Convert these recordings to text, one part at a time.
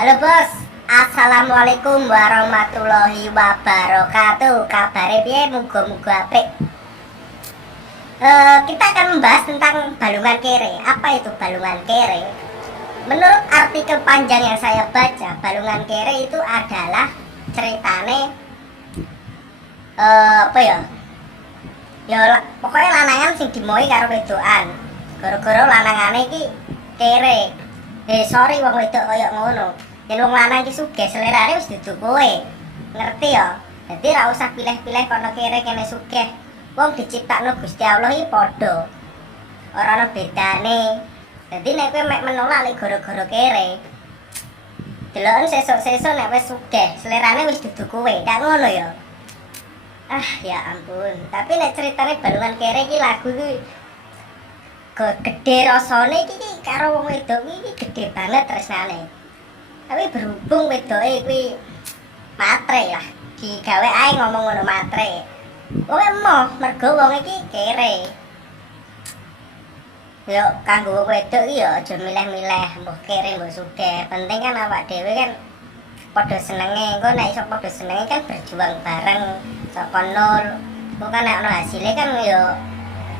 Halo bos, assalamualaikum warahmatullahi wabarakatuh. Kabare piye? Muga-muga apik. Kita akan membahas tentang balungan kere. Apa itu balungan kere? Menurut artikel panjang yang saya baca, balungan kere itu adalah ceritane apa ya? Pokoknya lanangan sing dimoi karo wedokan. Gara-gara lanangane iki kere. Sorry wong wedok kaya ngono. Yen wong lanang iki sugih selerane wis dudu kowe. Ngerti ya? Dadi ra usah pilih-pilih kono kere kene sugih. Wong diciptakno Gusti Allah iki padha. Ora ana bedane. Dadi nek kowe mek menolak lek gara-gara kere, deloken sesuk-sesuk nek wis sugih, selerane wis dudu kowe. Ndak ngono ya? Ya ampun. Tapi nek ceritane balungan kere iki lagu iki gede rasane iki karo wong wedok iki gede banget tresnane. Tapi berhubung wedoke kuwi matre lah, digawe ae ngomong ngono matre. Wong emoh mergo wong iki kere. Yo kanggo wong wedok iki yo aja milih-milih mbah kere mbah sugih. Penting kan awak dhewe kan padha senenge. Engko nek iso padha senenge kan berjuang bareng saka nol. Bukan nek ono hasile kan yo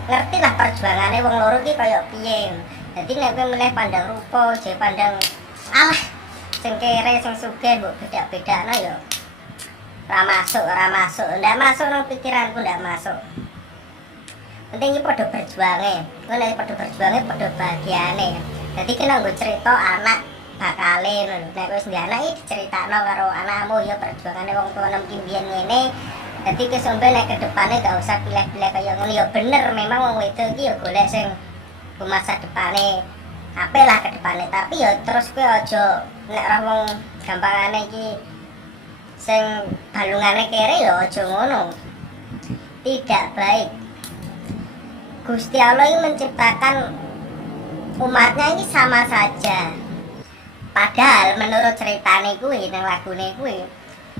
ngerti lah perjuangane wong loro iki kaya piye. Dadi nek kowe milih pandang rupa, je pandang alah sing kere sing sugih mbok beda-bedakno ya ora masuk, ndak masuk nang pikiranku, ndak masuk. Penting iki padha berjuange. Kowe nek padha berjuange padha bahagiane. Dadi kena nggo cerita anak bakale lho. Nek wis duwe anak iki diceritakno karo anakmu ya perjuangane wong tuwa nem mbiyen ngene. Jadi kesombe nek kedepane gak usah pilih-pilih kaya ngono ya bener, memang wong wedok iki ya golek sing masa depane apik lah kedepane, tapi ya terus kowe aja nek ora wong gampangane iki sing balungane kere ya aja ngono. Tidak baik. Gusti Allah ini menciptakan umatnya ini sama saja. Padahal menurut ceritane kuwi nang lagune kuwi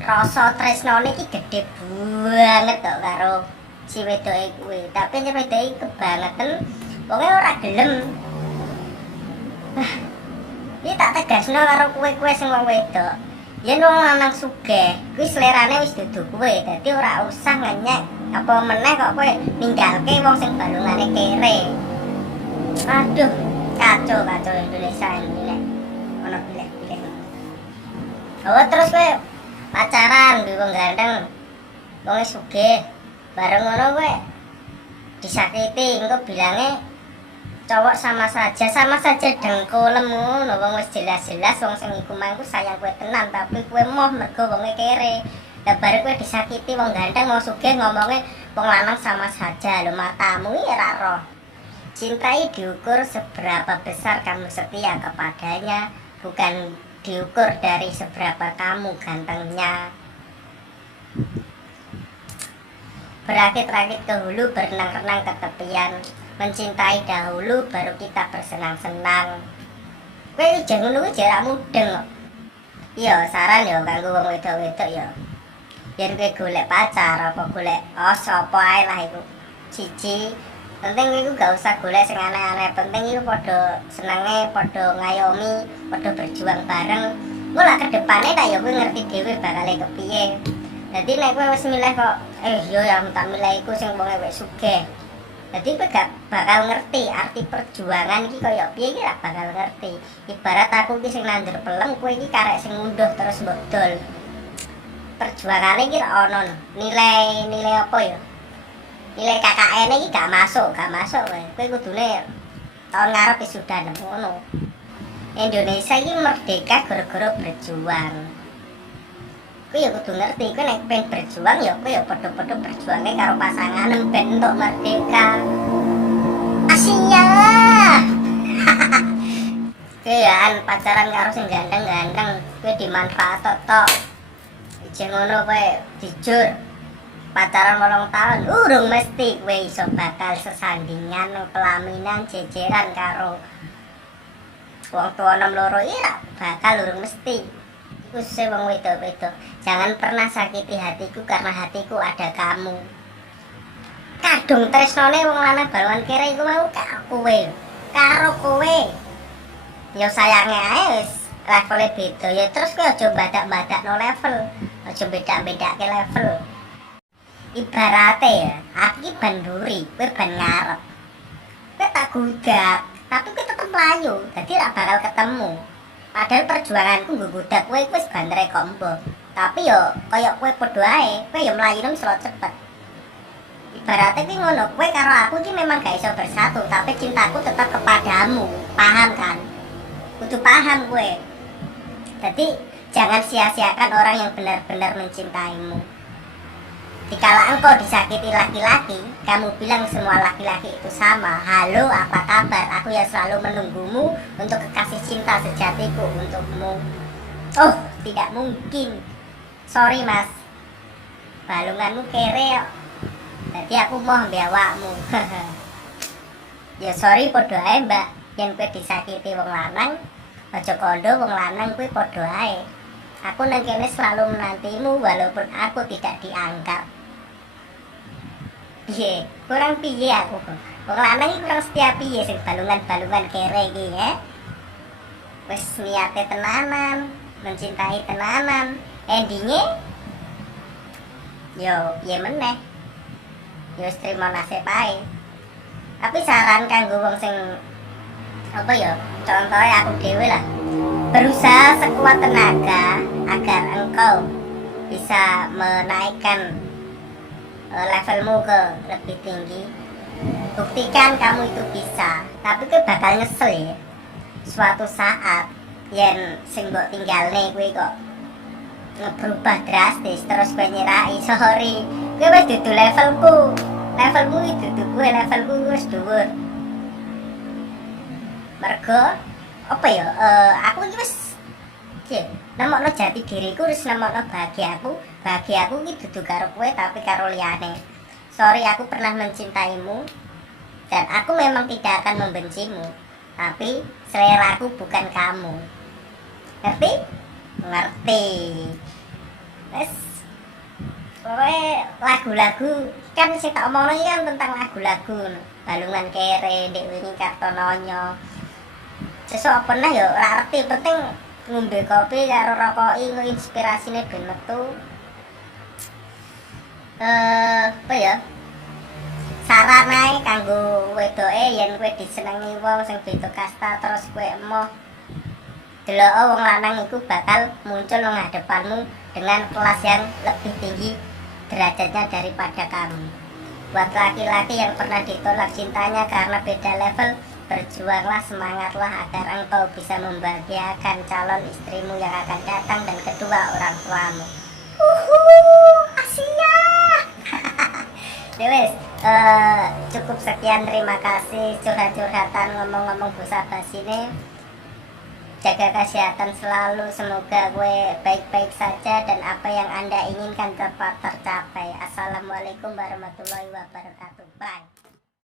rasa tresnane iki gede banget kok karo si wedoke kuwi. Tapi yen wedoke kebangetan, wonge ora gelem. Iki tak tegasno karo kowe sing wong wedok. Yen wong lanang sugih, kuwi selerane wis dudu kowe. Dadi ora usah ngenyek apa meneh kok kowe ninggalke wong sing balungane kere. Aduh, kacau Indonesia ini nek ono pilih-pilih. Oh, terus kowe pacaran di wong ganteng, wong sugih, bareng ngono kowe disakiti, engko bilange cowok sama saja dengkulem ngono. Wong wis jelas-jelas wong sing iku mangku sayang kowe tenan, tapi kowe moh mergo wonge kere. Lah bare kowe disakiti wong ganteng, wong sugih ngomongnya wong lanang sama saja. Lho matamu iki ora roh. Cintai diukur seberapa besar kamu setia kepadanya, bukan diukur dari seberapa kamu gantengnya. Berakit-rakit ke hulu, berenang-renang ke tepian. Mencintai dahulu, baru kita bersenang-senang. Kowe iki jangan ngono jarak mudeng kok. Iya, saran ya kanggo wong wedok-wedok ya. Yen kowe golek pacar apa golek apa ae lah iku. Siji, penting iku gak usah golek sing aneh-aneh, penting iku padha senenge, padha ngayomi, padha berjuang bareng. Engko lak kedepane tak ya kowe ngerti dhewe bakale kepiye. Dadi nek kowe wis milih kok yo ya tak milih iku sing wong wis sugih. Dadi kowe gak bakal ngerti arti perjuangan iki kaya piye, iki gak bakal ngerti. Ibarat aku iki sing nandur pelem, kowe iki karek sing ngunduh terus mbok dol. Perjuangane iki ra ono nilai apa ya? Nilai KKN iki gak masuk kowe. Kowe kudune tahun ngarep wis sudah nemu ngono. Indonesia iki merdeka gara-gara berjuang. Kowe ya kudu ngerti, kowe nek pengen berjuang ya kowe ya padha-padha berjuange karo pasangan ben entuk merdeka. Asia. Kowe ya pacaran karo sing ganteng-ganteng, kowe dimanfaat tok. Ijeng ngono kowe jujur. Pacaran 8 tahun urung mesti kowe iso bakal sesandingan nang pelaminan jejeran karo wong tuwa nom loro iki bakal urung mesti. Khususnya wong wedok-wedok, jangan pernah sakiti hatiku karena hatiku ada kamu. Kadung tresnane wong lanang balungan kere iku mau karo kowe. Ya sayange ae wis levelnya beda ya, terus kowe aja badak-badak no level, aja beda-beda ke level. Ibaratnya ya, aku ini ban duri, kowe ban ngarep, kowe tak gudak tapi kowe tetep melayu, jadi gak bakal ketemu. Padahal perjuanganku nggo gudak kowe wis bantere kok mbok, tapi yo koyo kowe padha ae, kowe yo mlayune selo cepet. Ibaratnya ki ngono, kowe karo aku ki memang gak iso bersatu, tapi cintaku tetap kepadamu, paham kan? Kudu paham kowe. Jadi jangan sia-siakan orang yang benar-benar mencintaimu. Dikala engkau disakiti laki-laki, kamu bilang semua laki-laki itu sama. Halo, apa kabar? Aku yang selalu menunggumu untuk kekasih cinta sejatiku untukmu. Oh, tidak mungkin. Sorry mas, balunganmu kere. Jadi aku mau mbawakmu. Ya sorry podo ae mbak, yang kowe disakiti wong lanang, aja kondo wong lanang kowe podo ae. Aku nang kene selalu menantimu walaupun aku tidak dianggap. Piye? Kurang piye aku kok. Wong lanang iki kurang setia piye sing balungan-balungan kere iki ya. Wis niate tenanan, mencintai tenanan, endingnya yo ya meneh. Yo wis trimo nasib ae. Tapi saran kanggo wong sing apa ya? Contohnya aku dhewe lah. Berusaha sekuat tenaga agar engkau bisa menaikkan levelmu ke lebih tinggi. Buktikan kamu itu bisa. Tapi kowe bakal nyesel ya. Suatu saat yen sing mbok tinggalne kuwi kok berubah drastis terus kowe nyerai, sorry. Kowe wis dudu levelku. Levelmu iki dudu kowe, levelku wis dhuwur. Mergo apa ya? Aku iki wis nemokno jati diriku, wis nemokno bahagiaku. Bahagiaku iki dudu karo kowe tapi karo liyane. Sorry aku pernah mencintaimu dan aku memang tidak akan membencimu. Tapi seleraku bukan kamu. Ngerti? Ngerti. Wes lagu-lagu kan sing tak omongno iki kan tentang lagu-lagu. Balungan kere, Dek Wingi Kartononyo. Sesuk apa nah ya ora ngerti, penting ngombe kopi karo rokoki engko inspirasine ben metu. Apa ya? Saran ae kanggo wedoke yen kowe disenengi wong sing beda kasta terus kowe emoh. Delok wong lanang iku bakal muncul nang hadapanmu dengan kelas yang lebih tinggi derajatnya daripada kamu. Buat laki-laki yang pernah ditolak cintanya karena beda level, berjuanglah, semangatlah agar engkau bisa membahagiakan calon istrimu yang akan datang dan kedua orang tuamu. Asia. Dewes, cukup sekian, terima kasih curhat-curhatan ngomong-ngomong basa-basi ini. Jaga kesehatan selalu, semoga gue baik-baik saja dan apa yang Anda inginkan dapat tercapai. Assalamualaikum warahmatullahi wabarakatuh. Bye.